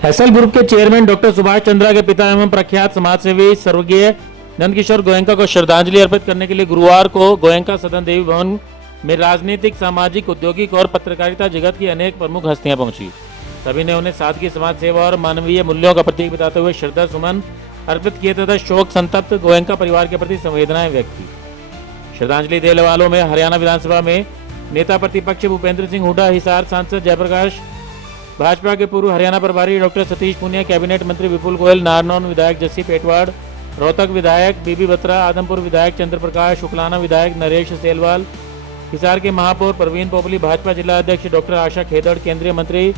SL group के chairman doctor Subhash Chandra के पिता एवं प्रख्यात समाजसेवी स्वर्गीय नंदकिशोर गोयनका को श्रद्धांजलि अर्पित करने के लिए गुरुवार को गोयनका सदन देवी भवन में राजनीतिक, सामाजिक, औद्योगिक और पत्रकारिता जगत की अनेक प्रमुख हस्तियां पहुंची। सभी ने उन्हें सादगी, समाज सेवा और मानवीय मूल्यों का प्रतीक बताते हुए श्रद्धा सुमन अर्पित किए तथा शोक संतप्त गोयनका परिवार के प्रति संवेदनाएं व्यक्त की। श्रद्धांजलि देने वालों में हरियाणा विधानसभा में नेता प्रतिपक्ष भूपेंद्र सिंह हुड्डा, हिसार सांसद जयप्रकाश, भाजपा के पूर्व हरियाणा प्रभारी डॉक्टर सतीश पूनिया, कैबिनेट मंत्री विपुल गोयल, नारनौल विधायक जस्सी पेटवाड़, रोहतक विधायक बीबी बत्रा, आदमपुर विधायक चंद्र प्रकाश, शुक्लाना विधायक नरेश सेलवाल, हिसार के महापौर प्रवीण पोपली, भाजपा जिला अध्यक्ष डॉक्टर आशा खेदड़, केंद्रीय मंत्री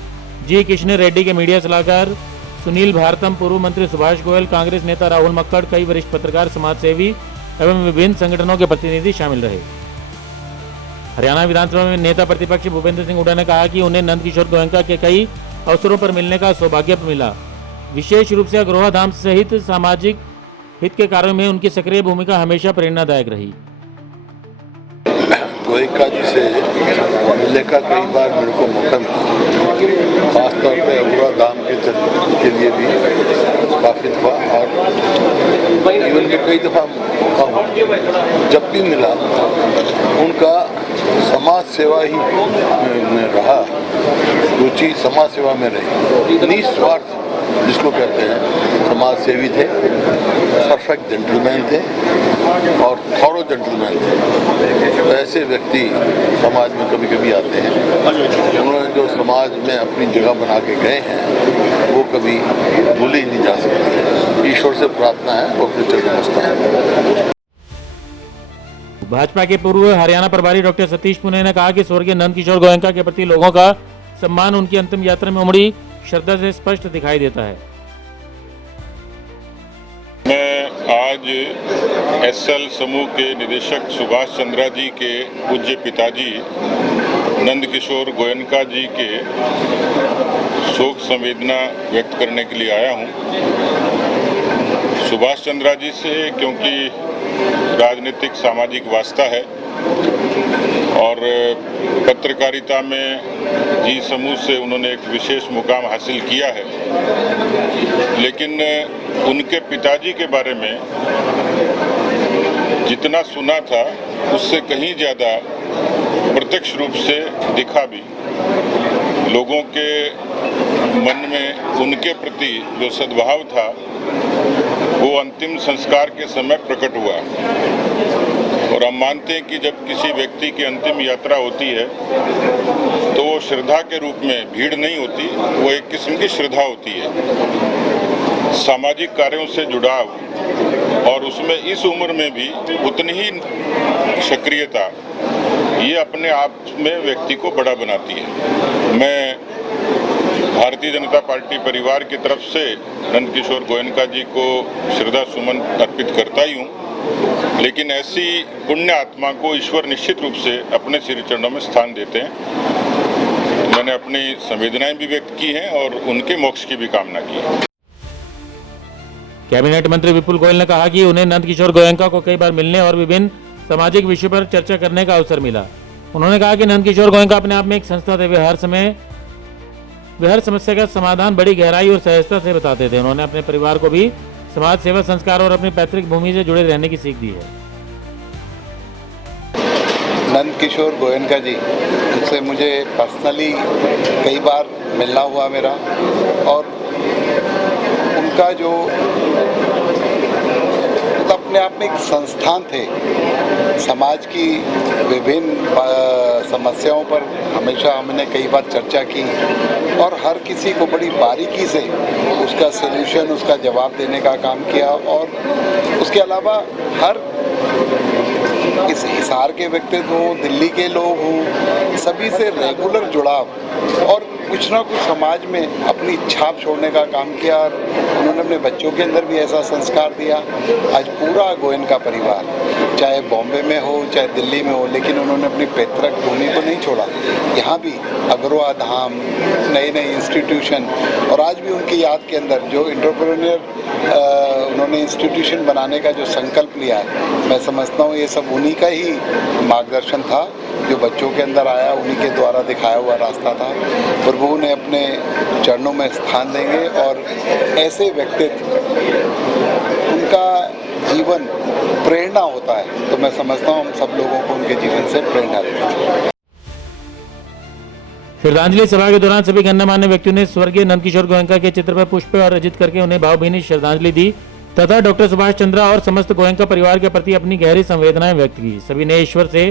जी किशन रेड्डी के मीडिया सलाहकार सुनील भारतम, पूर्व मंत्री सुभाष गोयल, कांग्रेस नेता राहुल मक्कड़, कई वरिष्ठ पत्रकार, समाजसेवी एवं विभिन्न संगठनों के प्रतिनिधि शामिल रहे। हरियाणा विधानसभा में नेता प्रतिपक्ष भूपेंद्र सिंह हुड्डा ने कहा कि उन्हें नंदकिशोर गोयनका के कई अवसरों पर मिलने का सौभाग्य मिला। विशेष रूप से अग्रोहा धाम सहित सामाजिक हित के कार्यों में उनकी सक्रिय भूमिका हमेशा प्रेरणादायक रही। गोयनका जी से मिलने का कई बार मेरे को मौका मिला, खासतौर पे अग्रोहा धाम के लिए भी काफ़ी दफ़ा और जीवन में कई दफ़ा मौका हुआ। जब भी मिला उनका समाज सेवा ही में रहा, रुचि समाज सेवा में रही। निस्वार्थ जिसको कहते हैं, समाज सेवी थे, परफेक्ट जेंटलमैन थे और थॉरो जेंटलमैन थे। तो ऐसे व्यक्ति समाज में कभी कभी आते हैं। उन्होंने जो समाज में अपनी जगह बना के गए हैं वो कभी भूले ही नहीं जा सकते। ईश्वर से प्रार्थना है वो अपने चरण मस्ता। भाजपा के पूर्व हरियाणा प्रभारी डॉक्टर सतीश पूनिया ने कहा कि स्वर्गीय नंदकिशोर गोयनका के प्रति लोगों का सम्मान उनकी अंतिम यात्रा में उमड़ी श्रद्धा से स्पष्ट दिखाई देता है। मैं आज एसएल समूह के निदेशक सुभाष चंद्रा जी के पूज्य पिताजी नंदकिशोर गोयनका जी के शोक संवेदना व्यक्त करने के लिए आया हूं। सुभाष चंद्रा जी से क्योंकि राजनीतिक सामाजिक वास्ता है और पत्रकारिता में जी समूह से उन्होंने एक विशेष मुकाम हासिल किया है, लेकिन उनके पिताजी के बारे में जितना सुना था उससे कहीं ज़्यादा प्रत्यक्ष रूप से दिखा भी। लोगों के मन में उनके प्रति जो सद्भाव था वो अंतिम संस्कार के समय प्रकट हुआ। और हम मानते हैं कि जब किसी व्यक्ति की अंतिम यात्रा होती है तो वो श्रद्धा के रूप में भीड़ नहीं होती, वो एक किस्म की श्रद्धा होती है। सामाजिक कार्यों से जुड़ाव और उसमें इस उम्र में भी उतनी ही सक्रियता, ये अपने आप में व्यक्ति को बड़ा बनाती है। मैं भारतीय जनता पार्टी परिवार की तरफ से नंदकिशोर गोयनका जी को श्रद्धा सुमन अर्पित करता ही हूँ, लेकिन ऐसी पुण्य आत्मा को ईश्वर निश्चित रूप से अपने श्री चरणों में स्थान देते हैं। मैंने अपनी संवेदनाएं भी व्यक्त की हैं और उनके मोक्ष की भी कामना की है। कैबिनेट मंत्री विपुल गोयल ने कहा कि उन्हें नंदकिशोर गोयनका को कई बार मिलने और विभिन्न सामाजिक विषयों पर चर्चा करने का अवसर मिला। उन्होंने कहा कि नंदकिशोर गोयनका अपने आप में एक संस्था थे। वे हर समस्या का समाधान बड़ी गहराई और सहजता से बताते थे। उन्होंने अपने परिवार को भी समाज सेवा, संस्कार और अपनी पैतृक भूमि से जुड़े रहने की सीख दी है। नंदकिशोर गोयनका जी उनसे मुझे पर्सनली कई बार मिलना हुआ मेरा, और उनका जो अपने आप में एक संस्थान थे। समाज की विभिन्न समस्याओं पर हमेशा हमने कई बार चर्चा की और हर किसी को बड़ी बारीकी से उसका सलूशन, उसका जवाब देने का काम किया। और उसके अलावा हर इस हिसार के व्यक्तित्व हों, दिल्ली के लोग हों, सभी से रेगुलर जुड़ाव और कुछ ना कुछ समाज में अपनी छाप छोड़ने का काम किया। और उन्होंने अपने बच्चों के अंदर भी ऐसा संस्कार दिया। आज पूरा गोयनका परिवार चाहे बॉम्बे में हो चाहे दिल्ली में हो, लेकिन उन्होंने अपनी पैतृक भूमि को नहीं छोड़ा। यहाँ भी अग्रोहा धाम, नए नए इंस्टीट्यूशन, और आज भी उनकी याद के अंदर जो एंटरप्रेन्योर उन्होंने इंस्टीट्यूशन बनाने का जो संकल्प लिया है, मैं समझता हूँ ये सब उन्हीं का ही मार्गदर्शन था जो बच्चों के अंदर आया, उन्हीं के द्वारा दिखाया हुआ रास्ता था। प्रभु उन्हें अपने चरणों में स्थान देंगे और ऐसे व्यक्तित्व, उनका जीवन प्रेरणा होता है, तो मैं समझता हूँ हम सब लोगों को उनके जीवन से प्रेरणा लेनी चाहिए। श्रद्धांजलि सभा के दौरान सभी गणमान्य व्यक्तियों ने स्वर्गीय नंदकिशोर गोयनका के चित्र पर पुष्प अर्पित करके उन्हें भावभीनी श्रद्धांजलि दी तथा डॉक्टर सुभाष चंद्रा और समस्त गोयनका परिवार के प्रति अपनी गहरी संवेदनाएं व्यक्त की। सभी ने ईश्वर से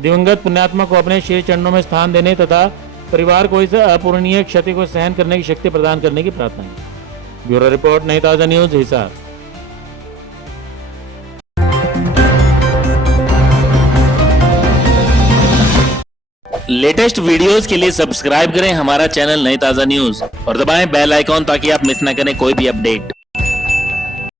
दिवंगत पुण्यात्मा को अपने श्री चरणों में स्थान देने तथा परिवार को इस अपूरणीय क्षति को सहन करने की शक्ति प्रदान करने की प्रार्थना की। ब्यूरो रिपोर्ट, नई ताजा न्यूज, हिसार। लेटेस्ट वीडियोस के लिए सब्सक्राइब करें हमारा चैनल नई ताजा न्यूज और दबाएं बेल आइकॉन ताकि आप मिस न करें कोई भी अपडेट।